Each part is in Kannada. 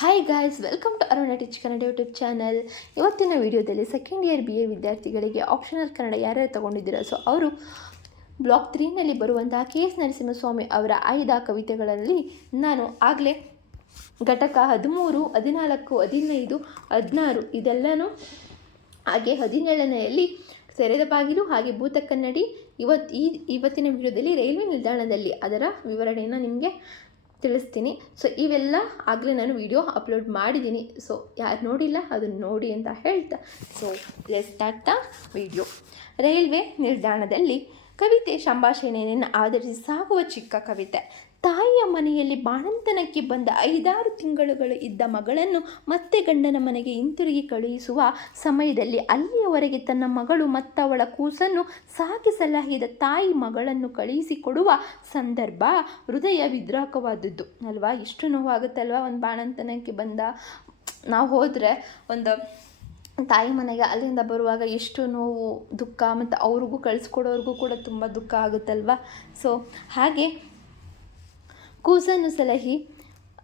Hi guys welcome to Aruna teach Kannada YouTube channel ಇವತ್ತಿನ ವಿಡಿಯೋದಲ್ಲಿ ಸೆಕೆಂಡ್ ಇಯರ್ ಬಿ ಎ ವಿದ್ಯಾರ್ಥಿಗಳಿಗೆ ಆಪ್ಷನಲ್ ಕನ್ನಡ ಯಾರ್ಯಾರು ತಗೊಂಡಿದ್ದೀರಾ? ಸೊ ಅವರು ಬ್ಲಾಕ್ ತ್ರೀನಲ್ಲಿ ಬರುವಂತಹ ಕೆ ಎಸ್ ನರಸಿಂಹಸ್ವಾಮಿ ಅವರ ಆಯ್ದ ಕವಿತೆಗಳಲ್ಲಿ ನಾನು ಆಗಲೇ ಘಟಕ ಹದಿಮೂರು, ಹದಿನಾಲ್ಕು, ಹದಿನೈದು, ಹದಿನಾರು ಇದೆಲ್ಲನೂ ಹಾಗೆ ಹದಿನೇಳನೆಯಲ್ಲಿ ಸೆರೆದ ಬಾಗಿಲು ಹಾಗೆ ಭೂತ ಕನ್ನಡಿ ಇವತ್ತು ಈ ಇವತ್ತಿನ ವಿಡಿಯೋದಲ್ಲಿ ರೈಲ್ವೆ ನಿಲ್ದಾಣದಲ್ಲಿ ಅದರ ವಿವರಣೆಯನ್ನು ನಿಮಗೆ ತಿಳಿಸ್ತೀನಿ. ಸೊ ಇವೆಲ್ಲ ಆಗಲೇ ನಾನು ವಿಡಿಯೋ ಅಪ್ಲೋಡ್ ಮಾಡಿದ್ದೀನಿ. ಸೊ ಯಾರು ನೋಡಿಲ್ಲ ಅದನ್ನು ನೋಡಿ ಅಂತ ಹೇಳ್ತಾ. So let's start the video railway ನಿಲ್ದಾಣದಲ್ಲಿ ಕವಿತೆ ಸಂಭಾಷಣೆಯನ್ನು ಆಧರಿಸಿ ಸಾಗುವ ಚಿಕ್ಕ ಕವಿತೆ. ತಾಯಿಯ ಮನೆಯಲ್ಲಿ ಬಾಣಂತನಕ್ಕೆ ಬಂದ ಐದಾರು ತಿಂಗಳುಗಳು ಇದ್ದ ಮಗಳನ್ನು ಮತ್ತೆ ಗಂಡನ ಮನೆಗೆ ಹಿಂತಿರುಗಿ ಕಳುಹಿಸುವ ಸಮಯದಲ್ಲಿ ಅಲ್ಲಿಯವರೆಗೆ ತನ್ನ ಮಗಳು ಮತ್ತವಳ ಕೂಸನ್ನು ಸಾಕಿಸಲಾಗಿದ ತಾಯಿ ಮಗಳನ್ನು ಕಳುಹಿಸಿಕೊಡುವ ಸಂದರ್ಭ ಹೃದಯ ವಿದ್ರಾಕವಾದದ್ದು. ಅಲ್ವಾ? ಇಷ್ಟು ನೋವಾಗುತ್ತಲ್ವಾ ಒಂದು ಬಾಣಂತನಕ್ಕೆ ಬಂದ? ನಾವು ಹೋದರೆ ಒಂದು ತಾಯಿ ಮನೆಗೆ ಅಲ್ಲಿಂದ ಬರುವಾಗ ಎಷ್ಟು ನೋವು, ದುಃಖ ಮತ್ತು ಅವ್ರಿಗೂ ಕಳಿಸ್ಕೊಡೋರ್ಗೂ ಕೂಡ ತುಂಬ ದುಃಖ ಆಗುತ್ತಲ್ವ? ಸೊ ಹಾಗೆ ಕೂಸನ್ನು ಸಲಹಿ.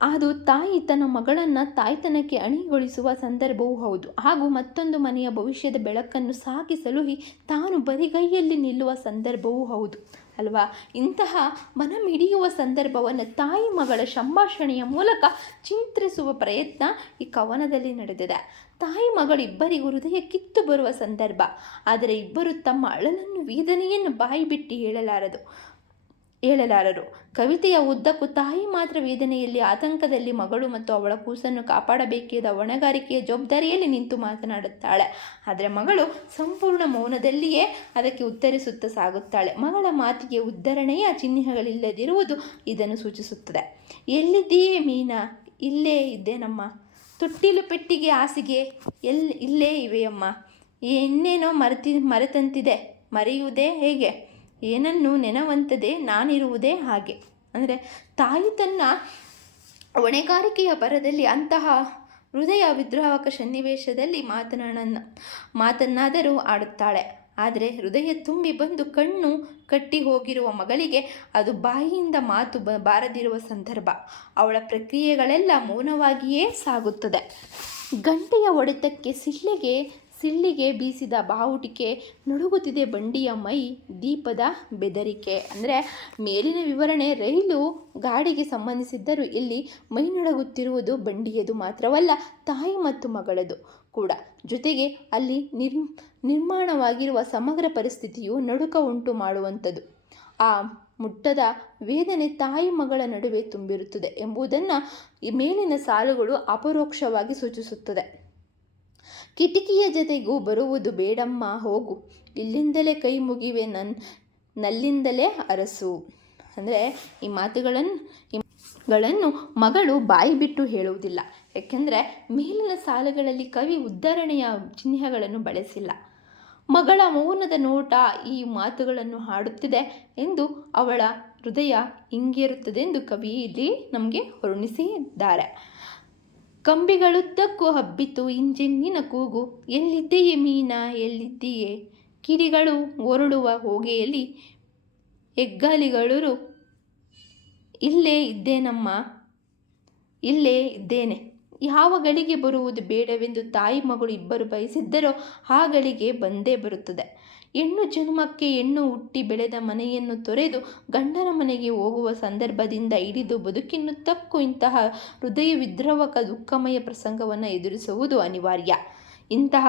ಅದು ತಾಯಿ ತನ್ನ ಮಗಳನ್ನು ತಾಯ್ತನಕ್ಕೆ ಅಣಿಗೊಳಿಸುವ ಸಂದರ್ಭವೂ ಹೌದು. ಹಾಗೂ ಮತ್ತೊಂದು ಮನೆಯ ಭವಿಷ್ಯದ ಬೆಳಕನ್ನು ಸಾಗಿಸಲು ತಾನು ಬರಿಗೈಯಲ್ಲಿ ನಿಲ್ಲುವ ಸಂದರ್ಭವೂ ಹೌದು. ಅಲ್ವಾ? ಇಂತಹ ಮನಮಿಡಿಯುವ ಸಂದರ್ಭವನ್ನು ತಾಯಿ ಮಗಳ ಸಂಭಾಷಣೆಯ ಮೂಲಕ ಚಿಂತಿಸುವ ಪ್ರಯತ್ನ ಈ ಕವನದಲ್ಲಿ ನಡೆದಿದೆ. ತಾಯಿ ಮಗಳಿಬ್ಬರಿಗೂ ಹೃದಯ ಕಿತ್ತು ಬರುವ ಸಂದರ್ಭ. ಆದರೆ ಇಬ್ಬರು ತಮ್ಮ ಅಳಲನ್ನು, ವೇದನೆಯನ್ನು ಬಾಯಿ ಬಿಟ್ಟು ಹೇಳಲಾರದು. ಹೇಳಲಾರರು. ಕವಿತೆಯ ಉದ್ದಕ್ಕೂ ತಾಯಿ ಮಾತ್ರ ವೇದನೆಯಲ್ಲಿ, ಆತಂಕದಲ್ಲಿ ಮಗಳು ಮತ್ತು ಅವಳ ಕೂಸನ್ನು ಕಾಪಾಡಬೇಕಾದ ಹೊಣೆಗಾರಿಕೆಯ ಜವಾಬ್ದಾರಿಯಲ್ಲಿ ನಿಂತು ಮಾತನಾಡುತ್ತಾಳೆ. ಆದರೆ ಮಗಳು ಸಂಪೂರ್ಣ ಮೌನದಲ್ಲಿಯೇ ಅದಕ್ಕೆ ಉತ್ತರಿಸುತ್ತಾ ಸಾಗುತ್ತಾಳೆ. ಮಗಳ ಮಾತಿಗೆ ಉದ್ಧರಣೆಯ ಚಿಹ್ನೆಗಳಿಲ್ಲದಿರುವುದು ಇದನ್ನು ಸೂಚಿಸುತ್ತದೆ. ಎಲ್ಲಿದ್ದೀಯೇ ಮೀನಾ? ಇಲ್ಲೇ ಇದ್ದೇನಮ್ಮ ತೊಟ್ಟಿಲು ಪೆಟ್ಟಿಗೆ ಹಾಸಿಗೆ ಎಲ್ಲಿ ಇಲ್ಲೇ ಇವೆಯಮ್ಮ. ಎನ್ನೇನೋ ಮರೆತಿ, ಮರೆತಂತಿದೆ. ಮರೆಯುವುದೇ ಹೇಗೆ? ಏನನ್ನು ನೆನವಂತದೆ ನಾನಿರುವುದೇ ಹಾಗೆ. ಅಂದರೆ ತಾಯಿ ತನ್ನ ಹೊಣೆಗಾರಿಕೆಯ ಬರದಲ್ಲಿ ಅಂತಹ ಹೃದಯ ವಿದ್ರಾವಕ ಸನ್ನಿವೇಶದಲ್ಲಿ ಮಾತನಾಡನ್ನ, ಮಾತನ್ನಾದರೂ ಆಡುತ್ತಾಳೆ. ಆದರೆ ಹೃದಯ ತುಂಬಿ ಬಂದು ಕಣ್ಣು ಕಟ್ಟಿ ಹೋಗಿರುವ ಮಗಳಿಗೆ ಅದು ಬಾಯಿಯಿಂದ ಮಾತು ಬ, ಬಾರದಿರುವ ಸಂದರ್ಭ. ಅವಳ ಪ್ರಕ್ರಿಯೆಗಳೆಲ್ಲ ಮೌನವಾಗಿಯೇ ಸಾಗುತ್ತದೆ. ಗಂಟೆಯ ಒಡೆತಕ್ಕೆ ಸಿಳ್ಳೆಗೆ ಸಿಳ್ಳಿಗೆ ಬೀಸಿದ ಬಾವುಟಿಕೆ ನಡುಗುತ್ತಿದೆ ಬಂಡಿಯ ಮೈ ದೀಪದ ಬೆದರಿಕೆ. ಅಂದರೆ ಮೇಲಿನ ವಿವರಣೆ, ರೈಲು ಗಾಡಿಗೆ ಸಂಬಂಧಿಸಿದ್ದರೂ ಇಲ್ಲಿ ಮೈ ನಡುಗುತ್ತಿರುವುದು ಬಂಡಿಯದು ಮಾತ್ರವಲ್ಲ, ತಾಯಿ ಮತ್ತು ಮಗಳದು ಕೂಡ. ಜೊತೆಗೆ ಅಲ್ಲಿ ನಿರ್, ನಿರ್ಮಾಣವಾಗಿರುವ ಸಮಗ್ರ ಪರಿಸ್ಥಿತಿಯು ನಡುಕ ಉಂಟು ಮಾಡುವಂಥದ್ದು. ಆ ಮುಟ್ಟದ ವೇದನೆ ತಾಯಿ ಮಗಳ ನಡುವೆ ತುಂಬಿರುತ್ತದೆ ಎಂಬುದನ್ನು ಮೇಲಿನ ಸಾಲುಗಳು ಅಪರೋಕ್ಷವಾಗಿ ಸೂಚಿಸುತ್ತದೆ. ಕಿಟಕಿಯ ಜೊತೆಗೂ ಬರುವುದು ಬೇಡಮ್ಮ, ಹೋಗು. ಇಲ್ಲಿಂದಲೇ ಕೈ ಮುಗಿವೆ ನನ್, ನಲ್ಲಿಂದಲೇ ಅರಸು. ಅಂದರೆ ಈ ಮಾತುಗಳನ್ನು ಗಳನ್ನು ಮಗಳು ಬಾಯಿ ಬಿಟ್ಟು ಹೇಳುವುದಿಲ್ಲ. ಏಕೆಂದರೆ ಮೇಲಿನ ಸಾಲುಗಳಲ್ಲಿ ಕವಿ ಉದ್ಧರಣೆಯ ಚಿಹ್ನೆಗಳನ್ನು ಬಳಸಿಲ್ಲ. ಮಗಳ ಮೌನದ ನೋಟ ಈ ಮಾತುಗಳನ್ನು ಹಾಡುತ್ತಿದೆ ಎಂದು ಅವಳ ಹೃದಯ ಹಿಂಗೇರುತ್ತದೆ ಎಂದು ಕವಿ ಇಲ್ಲಿ ನಮಗೆ ಹೊರಣಿಸಿದ್ದಾರೆ. ಕಂಬಿಗಳುದ್ದಕ್ಕೂ ಹಬ್ಬಿತು ಇಂಜಿನ್ನಿನ ಕೂಗು. ಎಲ್ಲಿದ್ದೀಯೆ ಮೀನಾ, ಎಲ್ಲಿದ್ದೀಯೆ? ಕಿಡಿಗಳು ಹೊರಡುವ ಹೊಗೆಯಲ್ಲಿ ಹೆಗ್ಗಾಲಿಗಳೂರು ಇಲ್ಲೇ ಇದ್ದೇನಮ್ಮ? ಇಲ್ಲೇ ಇದ್ದೇನೆ. ಯಾವ ಗಳಿಗೆ ಬರುವುದು ಬೇಡವೆಂದು ತಾಯಿ ಮಗಳು ಇಬ್ಬರು ಬಯಸಿದ್ದರೋ ಆ ಗಳಿಗೆ ಬಂದೇ ಬರುತ್ತದೆ. ಹೆಣ್ಣು ಜನ್ಮಕ್ಕೆ ಹೆಣ್ಣು ಹುಟ್ಟಿ ಬೆಳೆದ ಮನೆಯನ್ನು ತೊರೆದು ಗಂಡನ ಮನೆಗೆ ಹೋಗುವ ಸಂದರ್ಭದಿಂದ ಹಿಡಿದು ಬದುಕಿನುದ್ದಕ್ಕೂ ಇಂತಹ ಹೃದಯ ವಿದ್ರವಕ ದುಃಖಮಯ ಪ್ರಸಂಗವನ್ನು ಎದುರಿಸುವುದು ಅನಿವಾರ್ಯ. ಇಂತಹ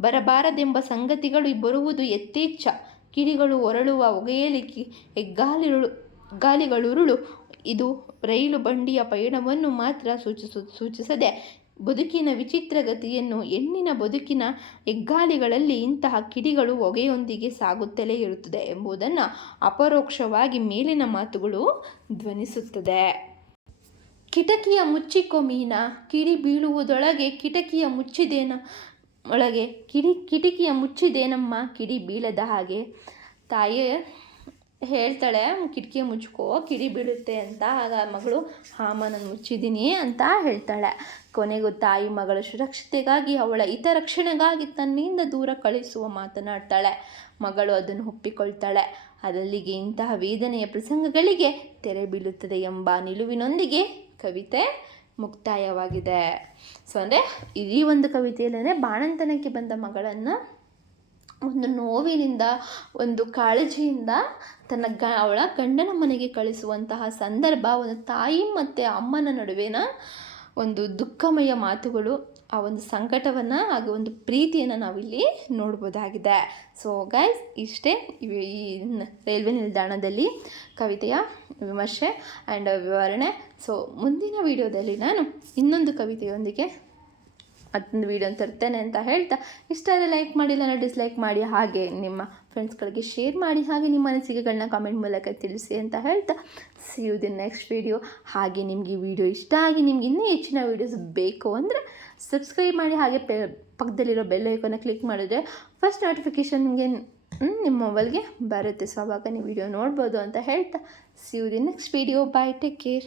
ಬರಬಾರದೆಂಬ ಸಂಗತಿಗಳು ಬರುವುದು ಯಥೇಚ್ಛ. ಕಿಡಿಗಳು ಹೊರಳುವ ಹೊಗೆಯಲ್ಲಿ ಕಿ, ಹೆಗ್ಗಾಲಿರುಳು, ಗಾಲಿಗಳುರುಳು ಇದು ರೈಲು ಬಂಡಿಯ ಪಯಣವನ್ನು ಮಾತ್ರ ಸೂಚಿಸು, ಸೂಚಿಸದೆ ಬದುಕಿನ ವಿಚಿತ್ರ ಗತಿಯನ್ನು ಹೆಣ್ಣಿನ ಬದುಕಿನ ಹೆಗ್ಗಾಲಿಗಳಲ್ಲಿ ಇಂತಹ ಕಿಡಿಗಳು ಹೊಗೆಯೊಂದಿಗೆ ಸಾಗುತ್ತಲೇ ಇರುತ್ತದೆ ಎಂಬುದನ್ನು ಅಪರೋಕ್ಷವಾಗಿ ಮೇಲಿನ ಮಾತುಗಳು ಧ್ವನಿಸುತ್ತದೆ. ಕಿಟಕಿಯ ಮುಚ್ಚಿಕೊ ಮೀನ, ಕಿಡಿ ಬೀಳುವುದೊಳಗೆ ಕಿಟಕಿಯ ಮುಚ್ಚಿದೇನ, ಒಳಗೆ ಕಿಡಿ, ಕಿಟಕಿಯ ಮುಚ್ಚಿದೇನಮ್ಮ, ಕಿಡಿ ಬೀಳದ ಹಾಗೆ. ತಾಯಿ ಹೇಳ್ತಾಳೆ ಕಿಟಕಿ ಮುಚ್ಕೋ, ಕಿಡಿ ಬೀಳುತ್ತೆ ಅಂತ, ಆಗ ಮಗಳು ಹಾಮ ನಾನು ಮುಚ್ಚಿದ್ದೀನಿ ಅಂತ ಹೇಳ್ತಾಳೆ. ಕೊನೆಗೂ ತಾಯಿ ಮಗಳ ಸುರಕ್ಷತೆಗಾಗಿ, ಅವಳ ಹಿತರಕ್ಷಣೆಗಾಗಿ ತನ್ನಿಂದ ದೂರ ಕಳಿಸುವ ಮಾತನಾಡ್ತಾಳೆ. ಮಗಳು ಅದನ್ನು ಒಪ್ಪಿಕೊಳ್ತಾಳೆ. ಅದಲ್ಲಿಗೆ ಇಂತಹ ವೇದನೆಯ ಪ್ರಸಂಗಗಳಿಗೆ ತೆರೆ ಬೀಳುತ್ತದೆ ಎಂಬ ನಿಲುವಿನೊಂದಿಗೆ ಕವಿತೆ ಮುಕ್ತಾಯವಾಗಿದೆ. ಸೊ, ಅಂದರೆ ಇಡೀ ಒಂದು ಕವಿತೆಯಲ್ಲೇ ಬಾಣಂತನಕ್ಕೆ ಬಂದ ಮಗಳನ್ನು ಒಂದು ನೋವಿನಿಂದ, ಒಂದು ಕಾಳಜಿಯಿಂದ ತನ್ನ ಗ, ಅವಳ ಗಂಡನ ಮನೆಗೆ ಕಳಿಸುವಂತಹ ಸಂದರ್ಭ, ಒಂದು ತಾಯಿ ಮತ್ತು ಅಮ್ಮನ ನಡುವಿನ ಒಂದು ದುಃಖಮಯ ಮಾತುಗಳು, ಆ ಒಂದು ಸಂಕಟವನ್ನು ಹಾಗೂ ಒಂದು ಪ್ರೀತಿಯನ್ನು ನಾವಿಲ್ಲಿ ನೋಡ್ಬೋದಾಗಿದೆ. ಸೊ ಗೈಸ್ ಇಷ್ಟೇ ಈ ರೈಲ್ವೆ ನಿಲ್ದಾಣದಲ್ಲಿ ಕವಿತೆಯ ವಿಮರ್ಶೆ ಆ್ಯಂಡ್ ವಿವರಣೆ. ಸೊ ಮುಂದಿನ ವಿಡಿಯೋದಲ್ಲಿ ನಾನು ಇನ್ನೊಂದು ಕವಿತೆಯೊಂದಿಗೆ ಮತ್ತೊಂದು ವೀಡಿಯೋ ತರ್ತೇನೆ ಅಂತ ಹೇಳ್ತಾ, ಇಷ್ಟ ಆದರೆ ಲೈಕ್ ಮಾಡಿಲ್ಲ ಅಂದರೆ ಡಿಸ್ಲೈಕ್ ಮಾಡಿ ಹಾಗೆ ನಿಮ್ಮ ಫ್ರೆಂಡ್ಸ್ಗಳಿಗೆ ಶೇರ್ ಮಾಡಿ, ಹಾಗೆ ನಿಮ್ಮ ಅನಿಸಿಕೆಗಳನ್ನ ಕಾಮೆಂಟ್ ಮೂಲಕ ತಿಳಿಸಿ ಅಂತ ಹೇಳ್ತಾ see you the next video ಹಾಗೆ ನಿಮಗೆ ಈ ವಿಡಿಯೋ ಇಷ್ಟ ಆಗಿ ನಿಮ್ಗೆ ಇನ್ನೂ ಹೆಚ್ಚಿನ ವೀಡಿಯೋಸ್ ಬೇಕು ಅಂದರೆ ಸಬ್ಸ್ಕ್ರೈಬ್ ಮಾಡಿ, ಹಾಗೆ ಪಕ್ಕದಲ್ಲಿರೋ ಬೆಲ್ ಐಕನ್ನ ಕ್ಲಿಕ್ ಮಾಡಿದ್ರೆ ಫಸ್ಟ್ ನೋಟಿಫಿಕೇಷನ್ ನಿಮಗೆ ನಿಮ್ಮ ಮೊಬೈಲ್ಗೆ ಬರುತ್ತೆ. ಸೊ ಆವಾಗ ನೀವು ವಿಡಿಯೋ ನೋಡ್ಬೋದು ಅಂತ ಹೇಳ್ತಾ see you the next video bye take care